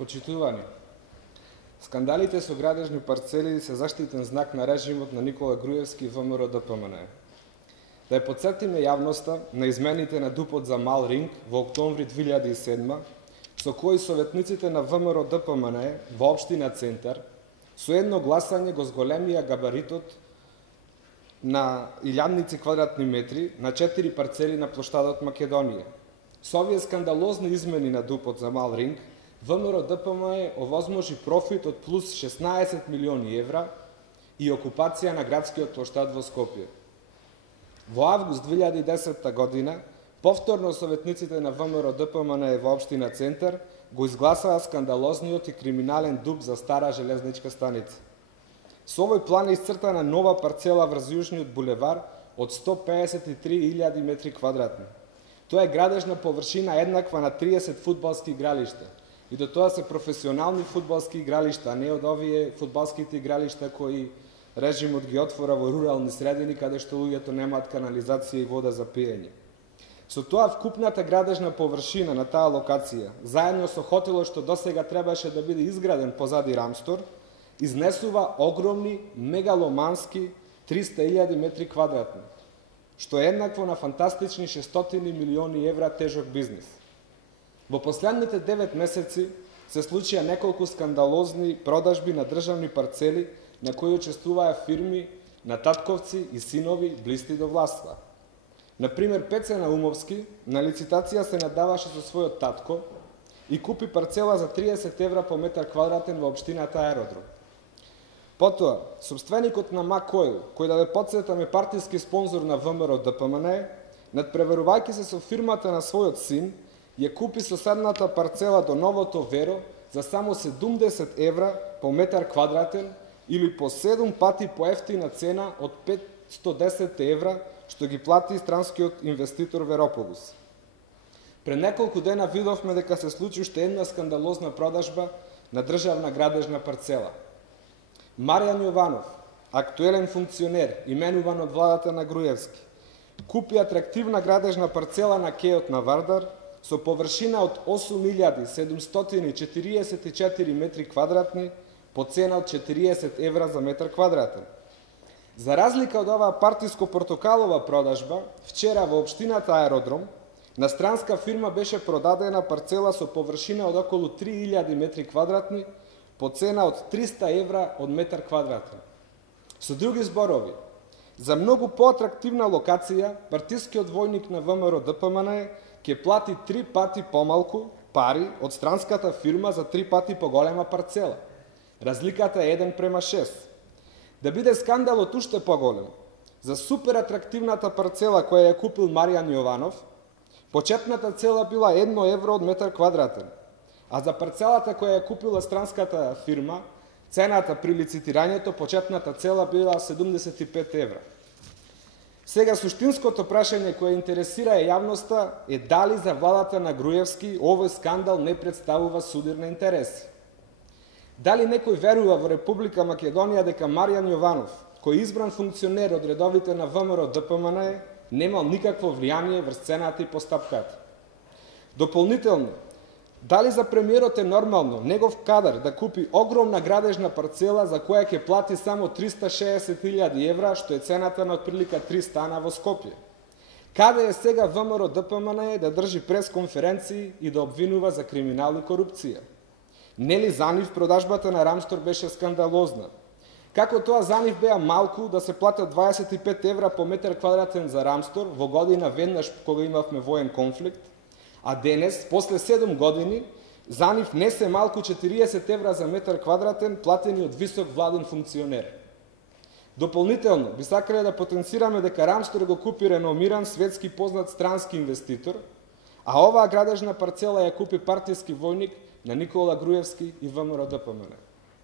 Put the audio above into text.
Почитувани, скандалите со градежни парцели се заштитен знак на режимот на Никола Груевски и ВМРО ДПМН. Да ја потсетиме јавноста на измените на ДУП-от за Мал Ринг во октомври 2007, со кои советниците на ВМРО ДПМН во општина Центар со едно гласање го зголемија габаритот на илјадници квадратни метри на 4 парцели на плоштадот Македонија. Со овие скандалозни измени на ДУП-от за Мал Ринг, ВМРО ДПМН овозможи профит од плюс 16 милиони евра и окупација на градскиот плоштад во Скопје. Во август 2010 година, повторно советниците на ВМРО ДПМН во општина Центар го изгласаа скандалозниот и криминален ДУП за стара железничка станица. Со овој план е исцртана нова парцела врз јужниот булевар од 153.000 метри квадратни. Тоа е градежна површина еднаква на 30 фудбалски игралишта. И до тоа се професионални фудбалски игралишта, а не од овие фудбалските игралишта кои режимот ги отвора во рурални средини каде што луѓето немаат канализација и вода за пиење. Со тоа вкупната градежна површина на таа локација, заедно со хотелот што досега требаше да биде изграден позади Рамстор, изнесува огромни, мегаломански 300.000 метри квадратни, што е еднакво на фантастични 600 милиони евра тежок бизнис. Во последните 9 месеци се случија неколку скандалозни продажби на државни парцели на кои учествуваа фирми на татковци и синови блисти до власта. Например, Пеце Наумовски на лицитација се надаваше со својот татко и купи парцела за 30 евра по метар квадратен во општината Аеродром. Потоа, собственикот на Макойл, кој да ве потсетаме партиски спонзор на ВМРО ДПМН, надпреверувајќи се со фирмата на својот син, ја купи соседната парцела до Новото Веро за само 70 евра по метар квадратен или по 7 пати поевтина цена од 510 евра, што ги плати странскиот инвеститор Верополус. Пред неколку дена видовме дека се случи уште една скандалозна продажба на државна градежна парцела. Маријан Јованов, актуелен функционер, именуван од владата на Груевски, купи атрактивна градежна парцела на кејот на Вардар со површина од 8.744 метри квадратни по цена од 40 евра за метар квадратен. За разлика од оваа партиско-портокалова продажба, вчера во општината Аеродром на странска фирма беше продадена парцела со површина од околу 3.000 метри квадратни по цена од 300 евра од метар квадратен. Со други зборови, за многу поатрактивна локација, партискиот војник на ВМРО ДПМН ќе плати 3 пати помалку пари од странската фирма за 3 пати поголема парцела. Разликата е 1:6. Да биде скандалот уште поголем, за супер атрактивната парцела која ја купил Маријан Јованов, почетната цела била 1 евро од метар квадратен, а за парцелата која ја купила странската фирма, цената при лицитирањето, почетната цела била 75 евра. Сега суштинското прашање кое интересира јавноста е дали за владата на Груевски овој скандал не представува судир на интереси. Дали некој верува во Република Македонија дека Маријан Јованов, кој е избран функционер од редовите на ВМРО ДПМН, немал никакво влијание врз цената и постапката? Дополнително, дали за премиерот е нормално негов кадар да купи огромна градежна парцела за која ќе плати само 360.000 евра, што е цената на отприлика 3 стана во Скопје? Каде е сега ВМРО ДПМН да држи пресконференции и да обвинува за криминал и корупција? Нели за нив продажбата на Рамстор беше скандалозна? Како тоа за нив беа малку да се платат 25 евра по метар квадратен за Рамстор во година веднаш кога имавме воен конфликт, а денес, после 7 години, за нив не се малку 40 евра за метар квадратен платени од висок владен функционер. Дополнително, би сакале да потенцираме дека Рамстор го купи реномиран светски познат странски инвеститор, а оваа градежна парцела ја купи партиски војник на Никола Груевски и ВМРО ДПМН.